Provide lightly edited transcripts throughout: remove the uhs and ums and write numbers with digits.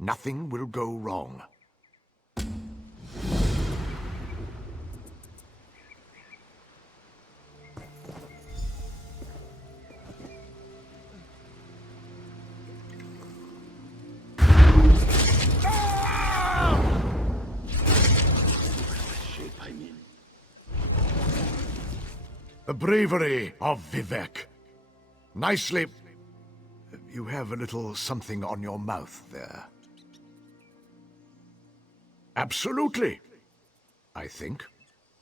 Nothing will go wrong. The bravery of Vivek. Nicely... You have a little something on your mouth there. Absolutely, I think.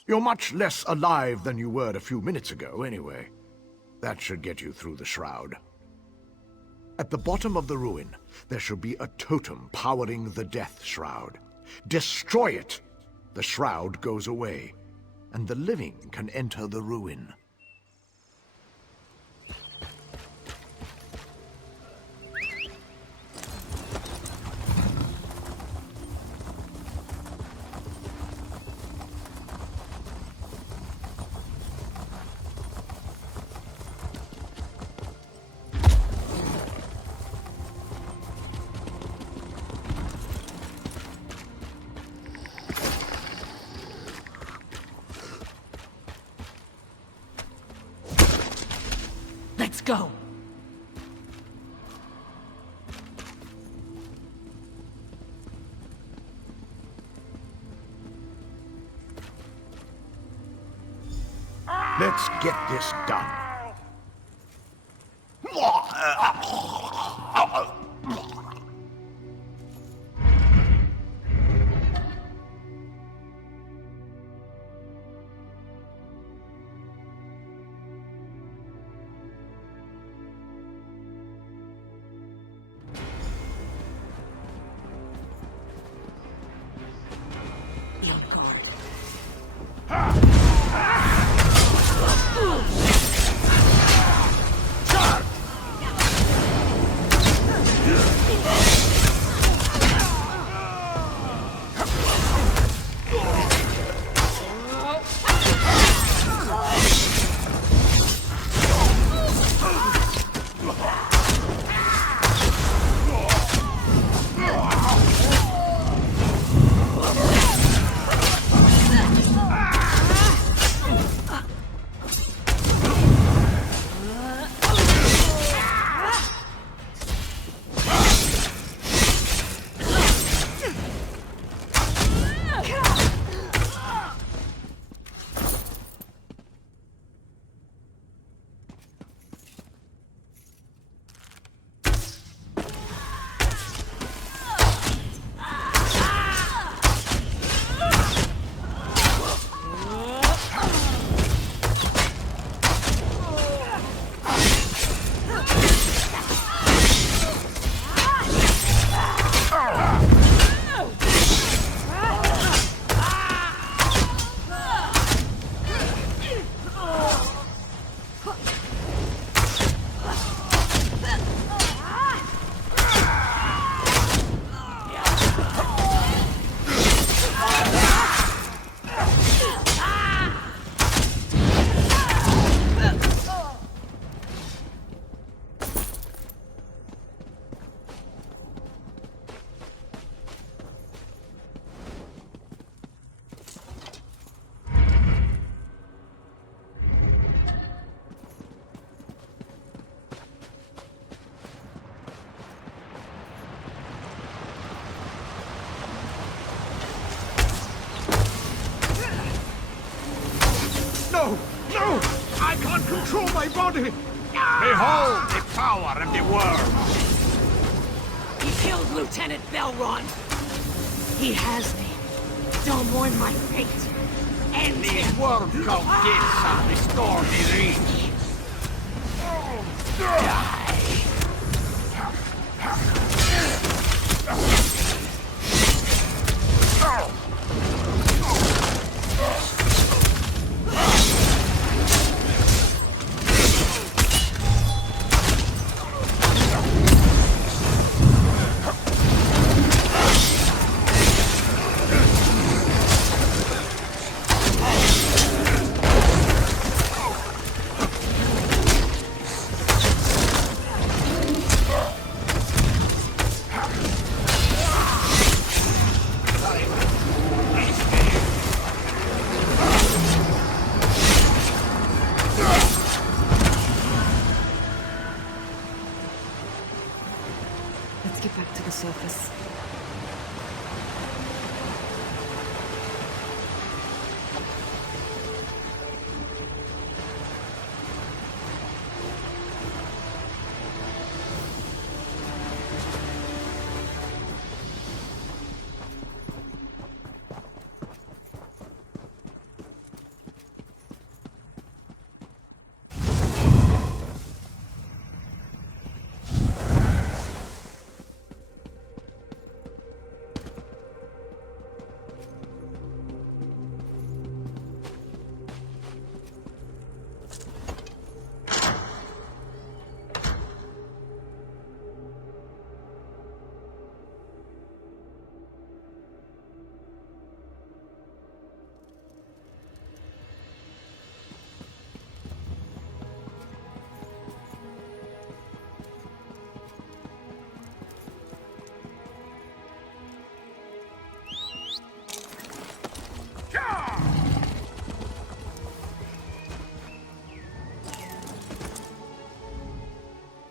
You're much less alive than you were a few minutes ago, anyway. That should get you through the Shroud. At the bottom of the ruin, there should be a totem powering the Death Shroud. Destroy it! The Shroud goes away, and the living can enter the ruin. Let's go! Let's get this done. No! No! I can't control my body! Behold the power of the worm! He killed Lieutenant Belron! He has me. Don't mourn my fate. End These him! worm cult gifts have restored the reach. Die! Let's get back to the surface.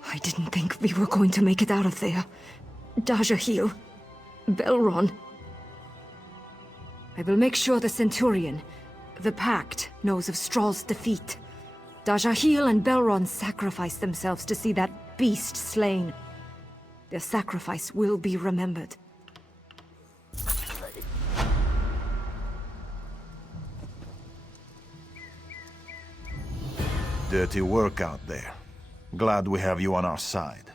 I didn't think we were going to make it out of there. Dajahil, Belron. I will make sure the Centurion, the Pact, knows of Strahl's defeat. Dajahil and Belron sacrificed themselves to see that beast slain. Their sacrifice will be remembered. Dirty work out there. Glad we have you on our side.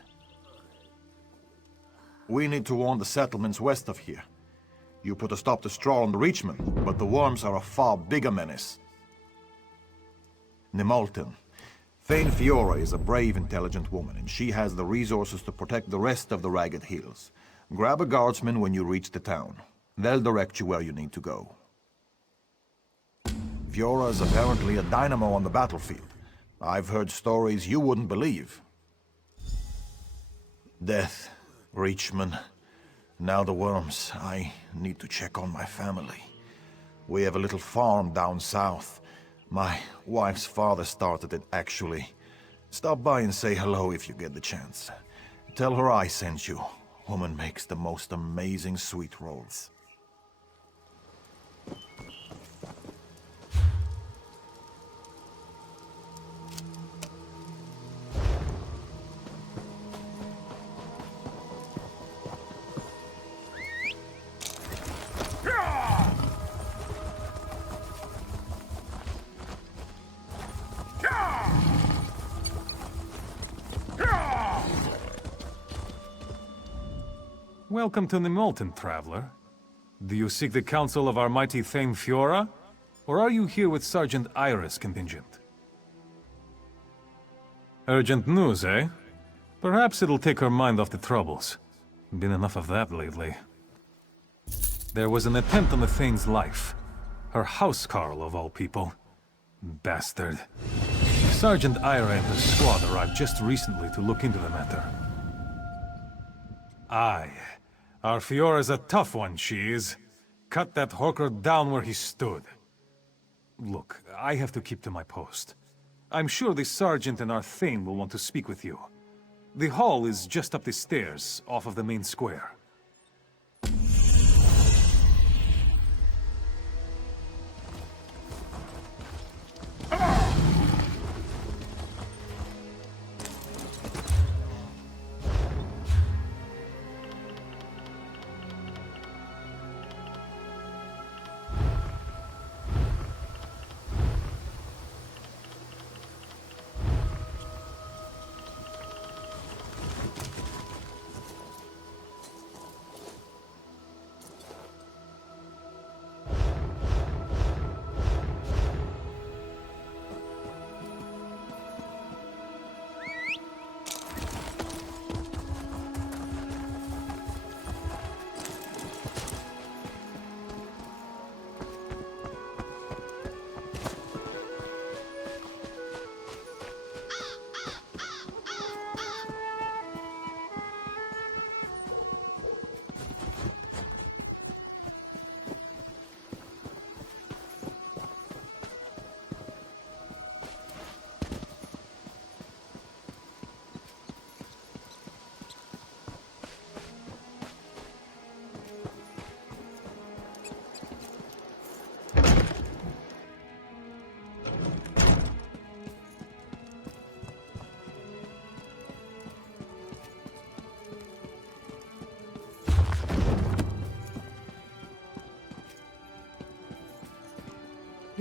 We need to warn the settlements west of here. You put a stop to Strahl and the Reachmen, but the worms are a far bigger menace. Nimalten. Thane Fiora is a brave, intelligent woman, and she has the resources to protect the rest of the Ragged Hills. Grab a guardsman when you reach the town. They'll direct you where you need to go. Fiora is apparently a dynamo on the battlefield. I've heard stories you wouldn't believe. Death, Reachmen, now the worms. I need to check on my family. We have a little farm down south. My wife's father started it, actually. Stop by and say hello if you get the chance. Tell her I sent you. Woman makes the most amazing sweet rolls. Welcome to Nimalten, traveler. Do you seek the counsel of our mighty Thane Fiora? Or are you here with Sergeant Iris contingent? Urgent news, eh? Perhaps it'll take her mind off the troubles. Been enough of that lately. There was an attempt on the Thane's life. Her housecarl, of all people. Bastard. Sergeant Ira and her squad arrived just recently to look into the matter. Aye. Our Fiora's a tough one, she is. Cut that hawker down where he stood. Look, I have to keep to my post. I'm sure the sergeant and our Thane will want to speak with you. The hall is just up the stairs, off of the main square.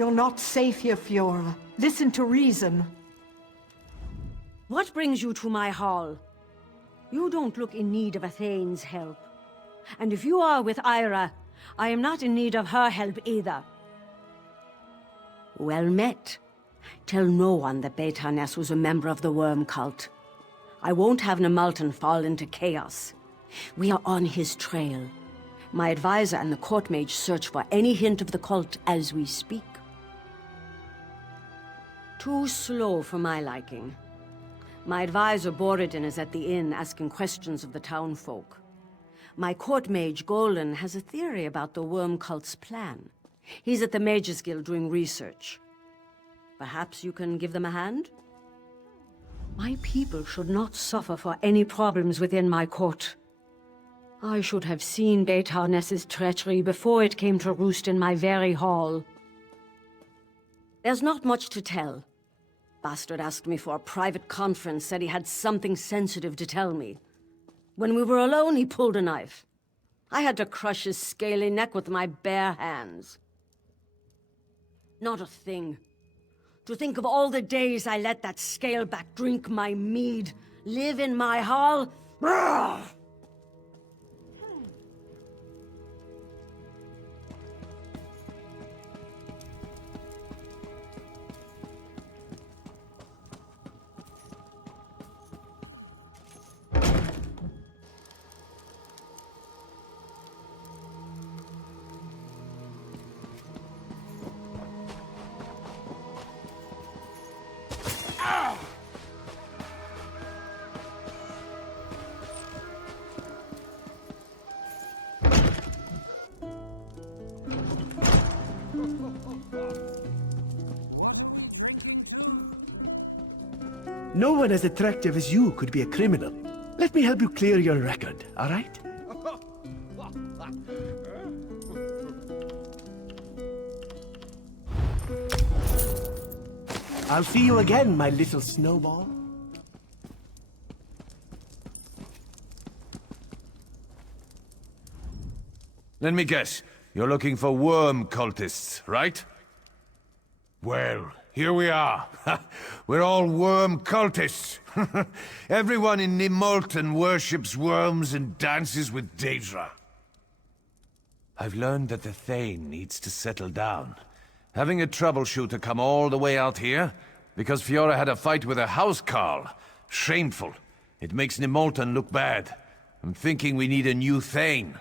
You're not safe here, Fiora. Listen to reason. What brings you to my hall? You don't look in need of Athane's help. And if you are with Ira, I am not in need of her help either. Well met. Tell no one that Beta-Ness was a member of the Worm Cult. I won't have Nimalten fall into chaos. We are on his trail. My advisor and the court mage search for any hint of the cult as we speak. Too slow for my liking. My advisor Borodin is at the inn asking questions of the townfolk. My court mage Golan has a theory about the Worm Cult's plan. He's at the Mages Guild doing research. Perhaps you can give them a hand? My people should not suffer for any problems within my court. I should have seen Beta-Ness's treachery before it came to roost in my very hall. There's not much to tell. Bastard asked me for a private conference, said he had something sensitive to tell me. When we were alone, he pulled a knife. I had to crush his scaly neck with my bare hands. Not a thing. To think of all the days I let that scaleback drink my mead, live in my hall. Brrr! No one as attractive as you could be a criminal. Let me help you clear your record, all right? I'll see you again, my little snowball. Let me guess. You're looking for worm cultists, right? Well, here we are. We're all worm cultists. Everyone in Nimalten worships worms and dances with Daedra. I've learned that the Thane needs to settle down. Having a troubleshooter come all the way out here because Fiora had a fight with a housecarl. Shameful. It makes Nimalten look bad. I'm thinking we need a new Thane.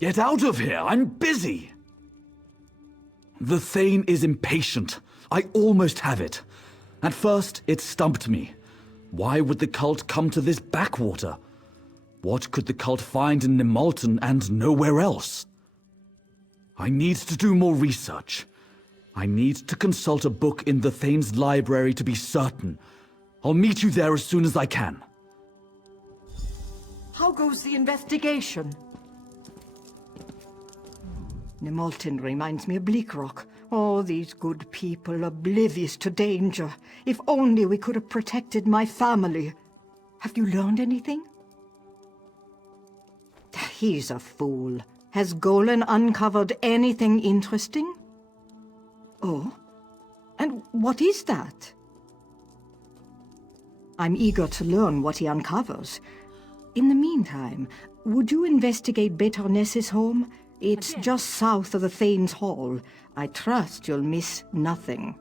Get out of here! I'm busy! The Thane is impatient. I almost have it. At first, it stumped me. Why would the cult come to this backwater? What could the cult find in Nimalten and nowhere else? I need to do more research. I need to consult a book in the Thane's library to be certain. I'll meet you there as soon as I can. How goes the investigation? Nimalten reminds me of Bleakrock. Oh, these good people, oblivious to danger. If only we could have protected my family. Have you learned anything? He's a fool. Has Golan uncovered anything interesting? Oh? And what is that? I'm eager to learn what he uncovers. In the meantime, would you investigate Beta-Ness's home? It's just south of the Thane's Hall. I trust you'll miss nothing.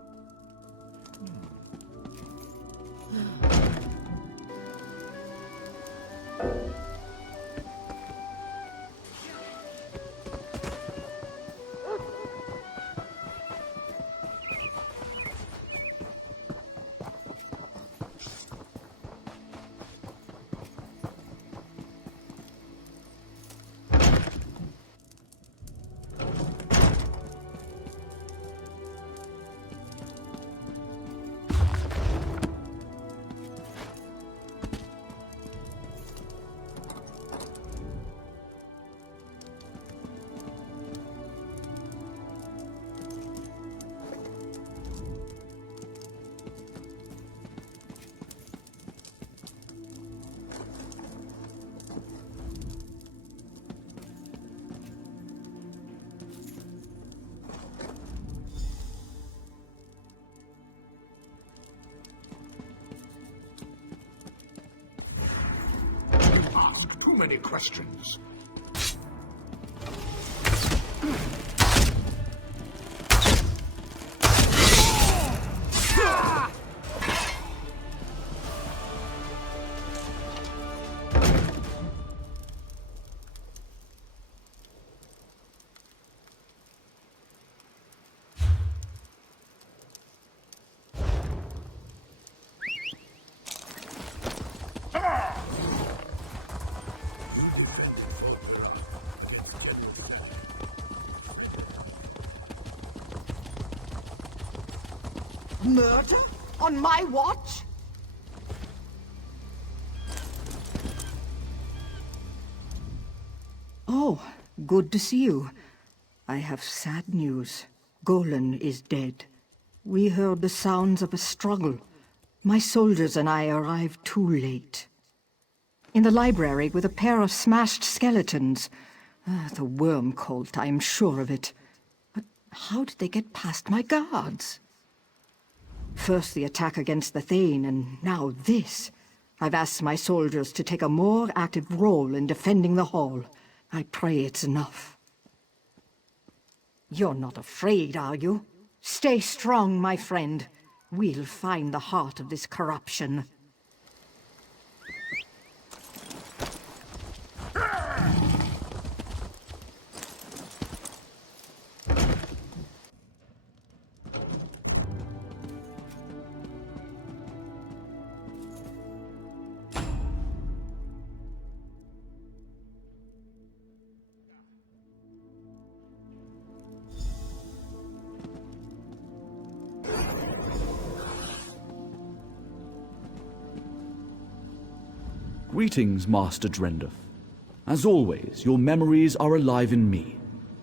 too many questions. Murder? On my watch? Oh, good to see you. I have sad news. Golan is dead. We heard the sounds of a struggle. My soldiers and I arrived too late. In the library with a pair of smashed skeletons. The worm cult, I am sure of it. But how did they get past my guards? First the attack against the Thane, and now this. I've asked my soldiers to take a more active role in defending the hall. I pray it's enough. You're not afraid, are you? Stay strong, my friend. We'll find the heart of this corruption. Greetings, Master Drendorf. As always, your memories are alive in me.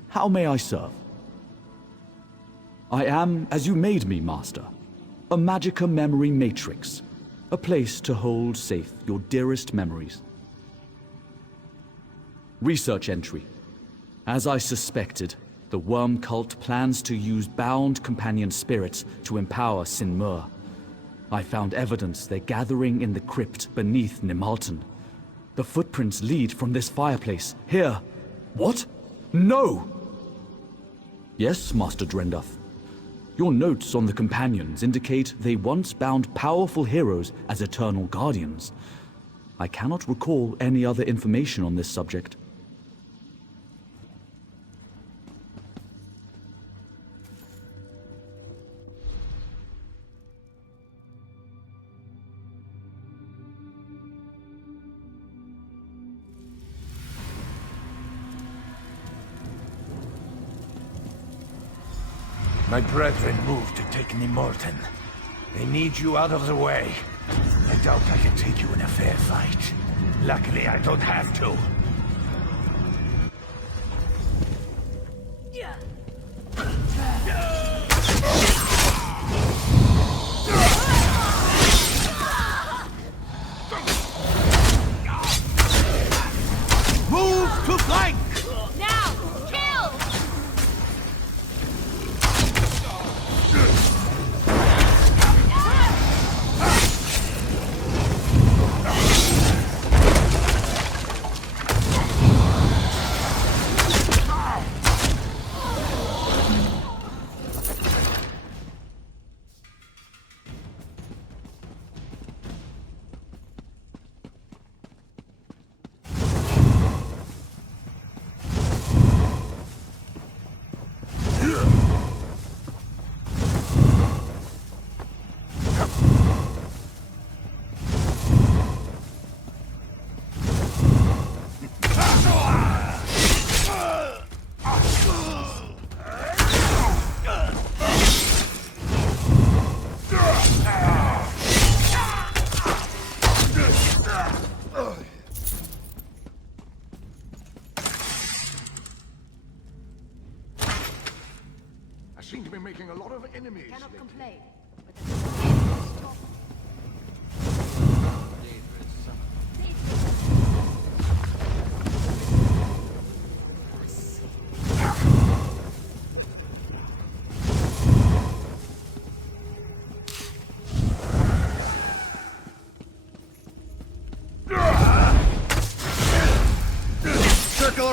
How may I serve? I am, as you made me, Master, a Magicka memory matrix, a place to hold safe your dearest memories. Research entry. As I suspected, the worm cult plans to use bound companion spirits to empower Sinmur. I found evidence they're gathering in the crypt beneath Nimalten. The footprints lead from this fireplace, here. What? No! Yes, Master Drendorf. Your notes on the companions indicate they once bound powerful heroes as eternal guardians. I cannot recall any other information on this subject. My brethren moved to take Nimalten. They need you out of the way. I doubt I can take you in a fair fight. Luckily, I don't have to. Move to flank! Now! Kill! I seem to be making a lot of enemies. Cannot lately. complain.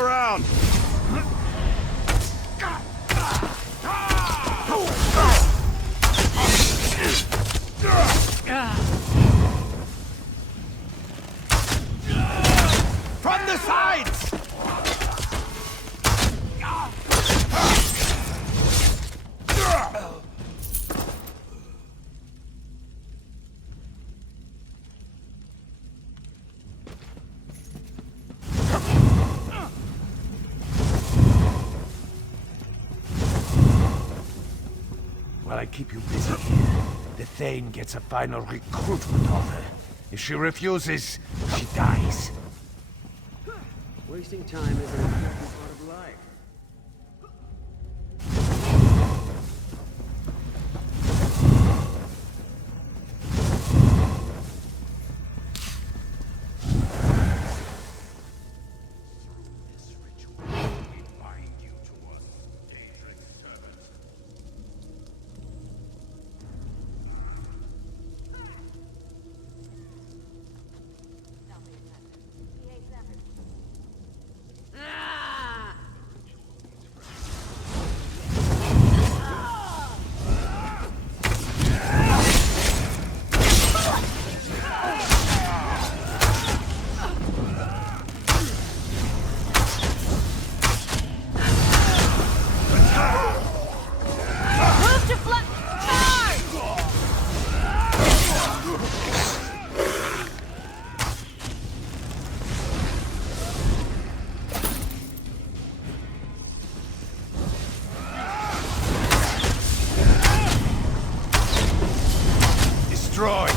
around! From the sides! While I keep you busy, the Thane gets a final recruitment offer. If she refuses, she dies. Wasting time is an important part of life. Destroy!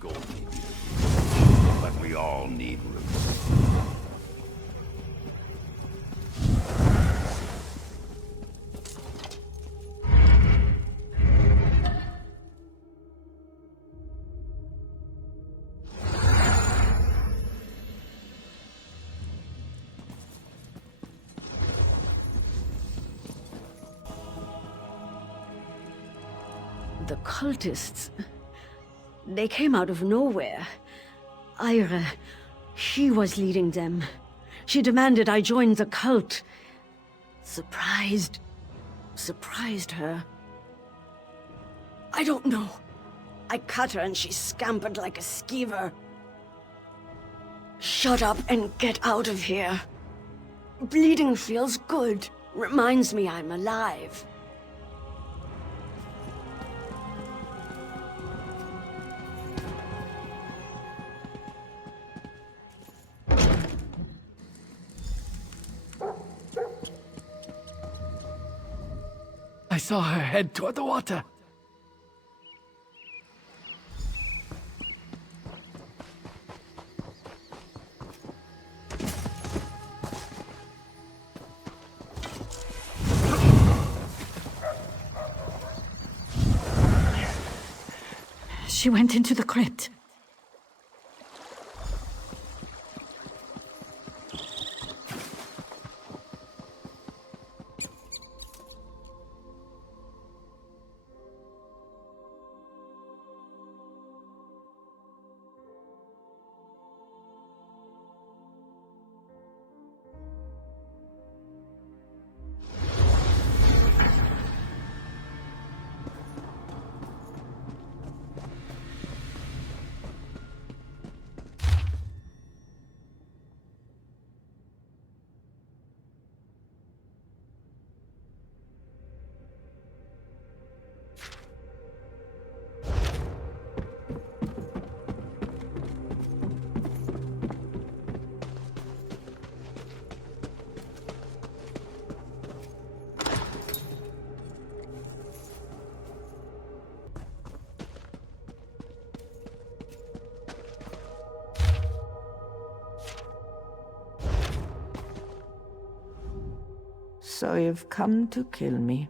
Gold may be the root, but we all need roots. The cultists... They came out of nowhere. Ira, she was leading them. She demanded I join the cult. Surprised her. I don't know. I cut her and she scampered like a skeever. Shut up and get out of here. Bleeding feels good. Reminds me I'm alive. I saw her head toward the water. She went into the crypt. So you've come to kill me.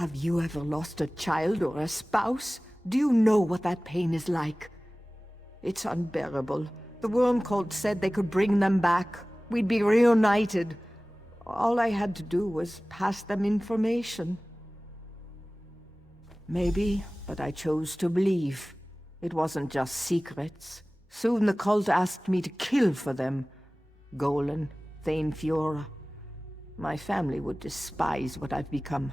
Have you ever lost a child or a spouse? Do you know what that pain is like? It's unbearable. The worm cult said they could bring them back. We'd be reunited. All I had to do was pass them information. Maybe, but I chose to believe. It wasn't just secrets. Soon the cult asked me to kill for them. Golan, Thane Fiora. My family would despise what I've become.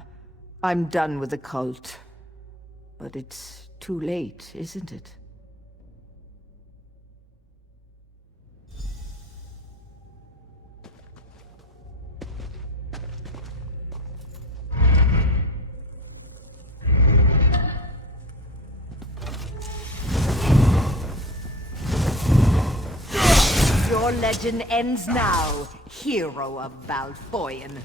I'm done with the cult. But it's too late, isn't it? Your legend ends now, hero of Valfoyan.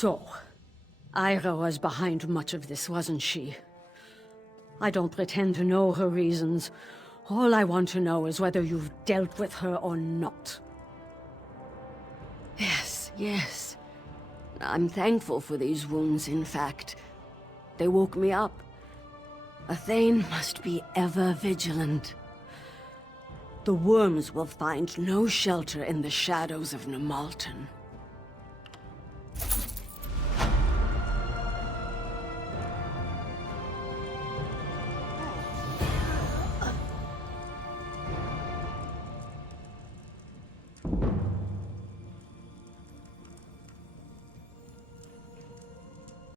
So, Ira was behind much of this, wasn't she? I don't pretend to know her reasons. All I want to know is whether you've dealt with her or not. Yes, yes. I'm thankful for these wounds, in fact. They woke me up. A Thane must be ever vigilant. The worms will find no shelter in the shadows of Nimalten.